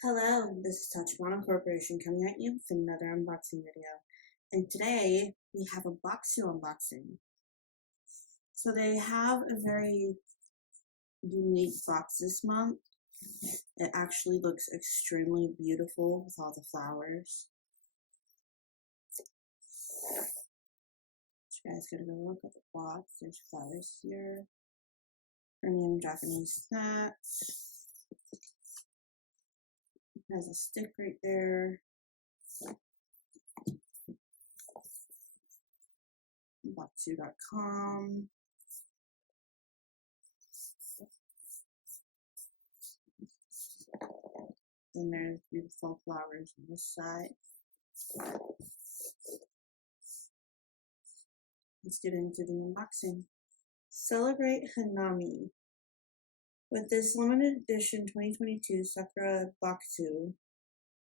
Hello, this is Tachibana Corporation coming at you with another unboxing video. And today we have a Bokksu unboxing. So they have a very unique box this month. It actually looks extremely beautiful with all the flowers. So you guys gotta go look at the box. There's flowers here. Premium Japanese snacks. Has a stick right there. Bokksu.com. Then there's beautiful flowers on this side. Let's get into the unboxing. Celebrate Hanami. With this limited edition 2022 Sakura Bokksu,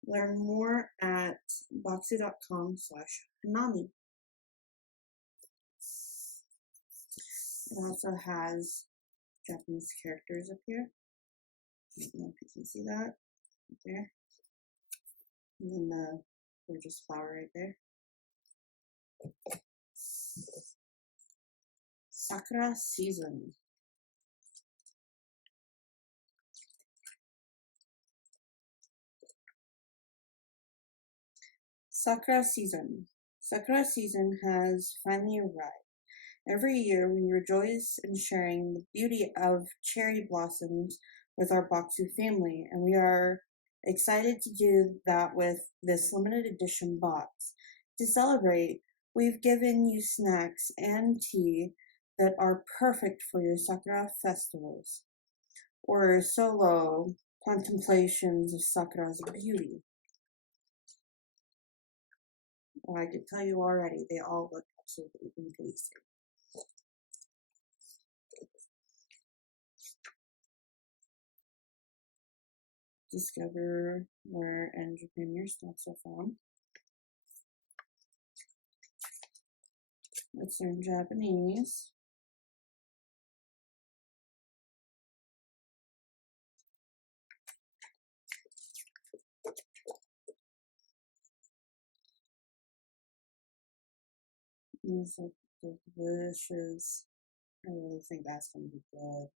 learn more at bokksu.com/hanami. It also has Japanese characters up here. I don't know if you can see that right there. And then the gorgeous flower right there. Sakura season. Sakura season. Sakura season has finally arrived. Every year we rejoice in sharing the beauty of cherry blossoms with our Bokksu family, and we are excited to do that with this limited edition box. To celebrate, we've given you snacks and tea that are perfect for your Sakura festivals or solo contemplations of Sakura's beauty. Well, I can tell you already, they all look absolutely amazing. Discover where and Japan your snacks are from. Let's learn Japanese. These are delicious. I really think that's going to be good.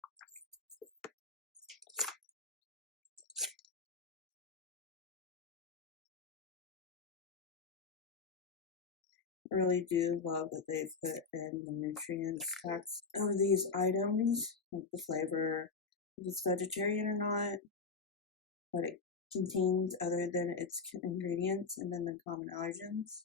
I really do love that they've put in the nutrients text of these items, like the flavor, if it's vegetarian or not, what it contains other than its ingredients, and then the common allergens.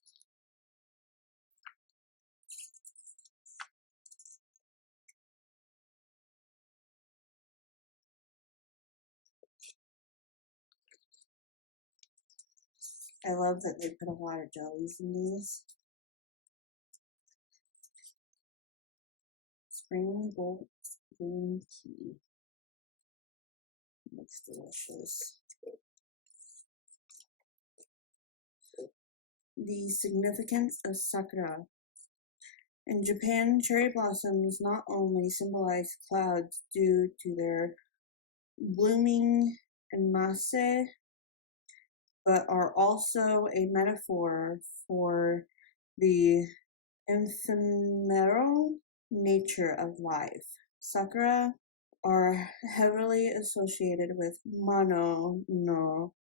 I love that they put a lot of jellies in these. Spring Bolt green tea. Looks delicious. The significance of Sakura. In Japan, cherry blossoms not only symbolize clouds due to their blooming in masse, but are also a metaphor for the ephemeral nature of life. Sakura are heavily associated with mano no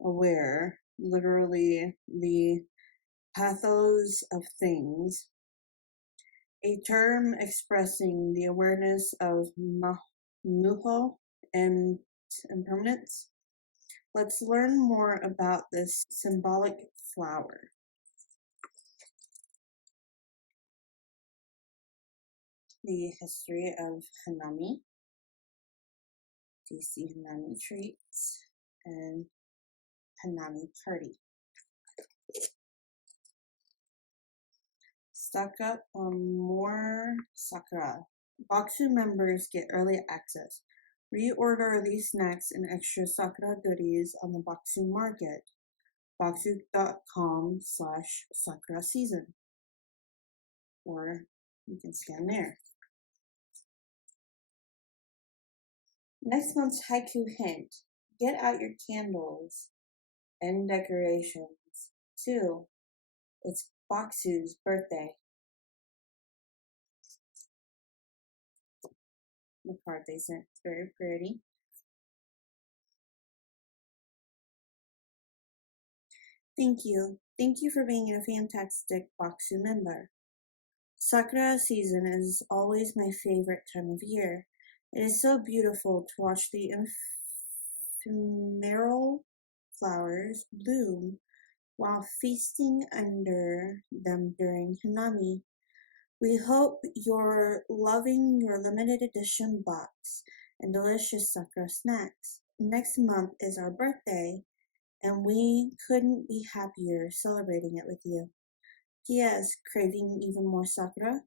aware, literally the pathos of things, a term expressing the awareness of muho and impermanence. Let's learn more about this symbolic flower. The history of Hanami, tasty Hanami treats, and Hanami party. Stock up on more Sakura. Bokksu members get early access. Reorder these snacks and extra Sakura goodies on the Bokksu Market. Bokksu.com/Sakura season. Or you can scan there. Next month's haiku hint. get out your candles and decorations too. It's Bokksu's birthday. The card they sent is very pretty. Thank you. Thank you for being a fantastic Bokksu member. Sakura season is always my favorite time of year. It is so beautiful to watch the ephemeral flowers bloom while feasting under them during Hanami. We hope you're loving your limited edition box and delicious Sakura snacks. Next month is our birthday, and we couldn't be happier celebrating it with you. P.S. Craving even more Sakura?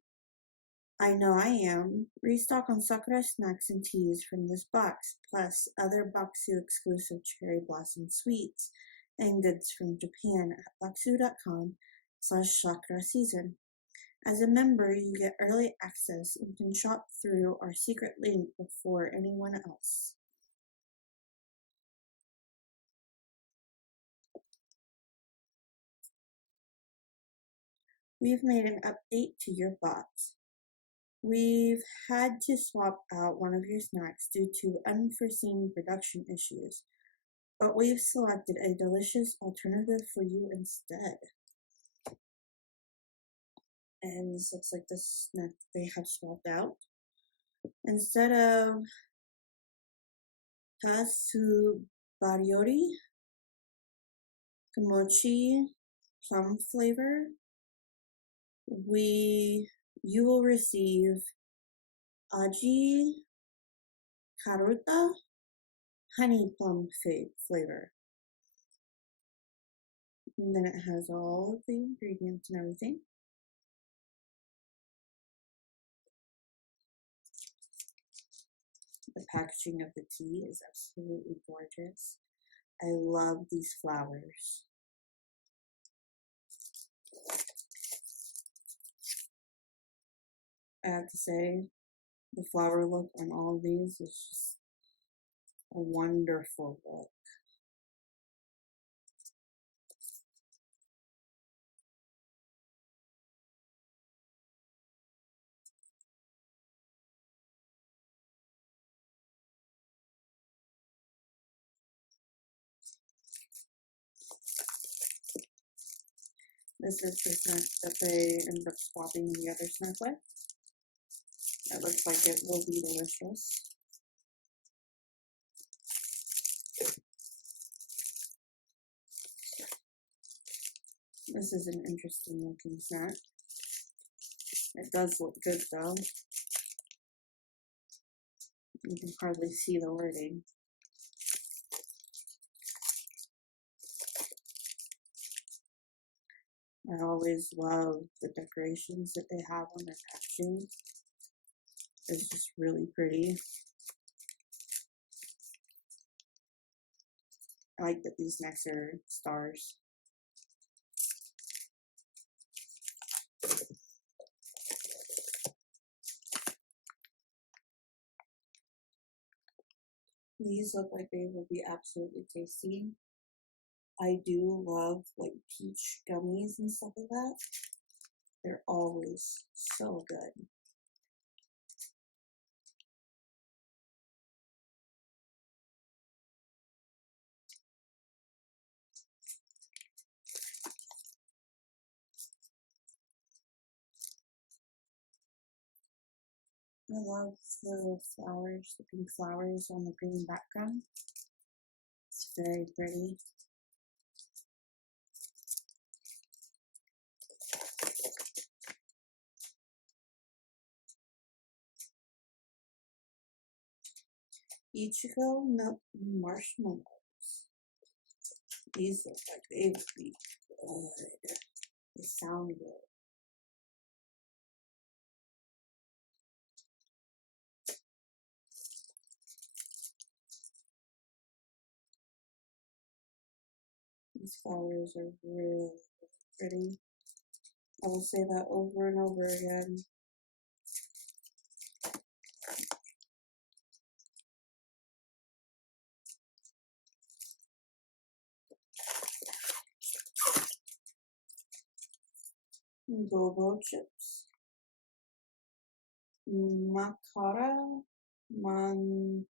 I know I am. Restock on Sakura snacks and teas from this box, plus other Bokksu exclusive cherry blossom sweets and goods from Japan at bokksu.com/Sakura season. As a member, you get early access and can shop through our secret link before anyone else. We've made an update to your box. We've had to swap out one of your snacks due to unforeseen production issues, but we've selected a delicious alternative for you instead. And this looks like the snack they have swapped out. Instead of Tasubariori, Kimochi plum flavor, you will receive Aji Karuta honey plum flavor. And then it has all of the ingredients and everything. The packaging of the tea is absolutely gorgeous. I love these flowers. I have to say, the flower look on all of these is just a wonderful look. This is the snack that they end up swapping the other snack with. It looks like it will be delicious. This is an interesting looking snack. It does look good though. You can hardly see the wording. I always love the decorations that they have on their packaging. It's just really pretty. I like that these snacks are stars. These look like they will be absolutely tasty. I do love like peach gummies and stuff like that. They're always so good. I love the flowers, the pink flowers on the green background. It's very pretty. Ichigo milk marshmallows. These look like they would be good. They sound good. These flowers are really pretty. I will say that over and over again. Go chips, Makara Mantai.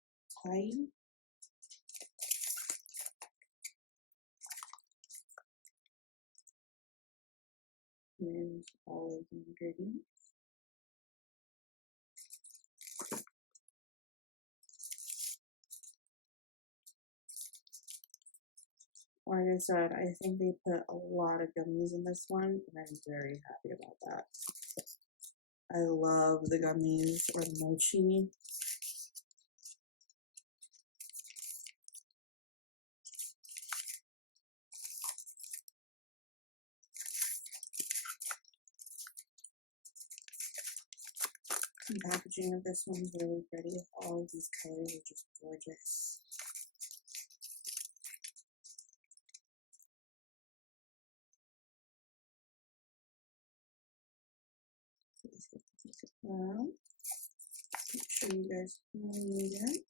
Here's all of the ingredients. Like I said, I think they put a lot of gummies in this one, and I'm very happy about that. I love the gummies or the mochi. The packaging of this one's really pretty. All of these colors are just gorgeous. Well, make sure you guys read it.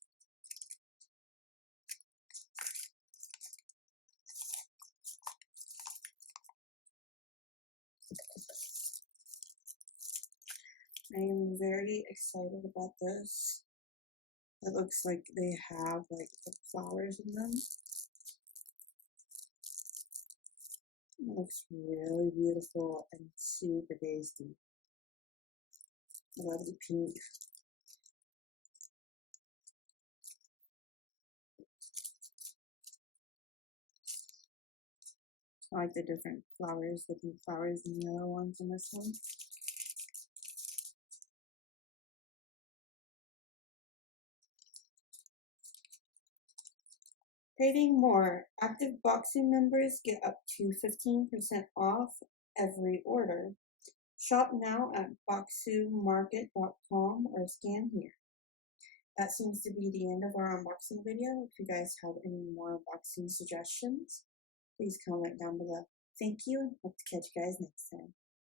I am very excited about this. It looks like they have like the flowers in them. It looks really beautiful and super tasty. I love the pink. I like the different flowers, the pink flowers and the yellow ones in this one. Craving more, active Bokksu members get up to 15% off every order. Shop now at bokksumarket.com or scan here. That seems to be the end of our unboxing video. If you guys have any more unboxing suggestions, please comment down below. Thank you and hope to catch you guys next time.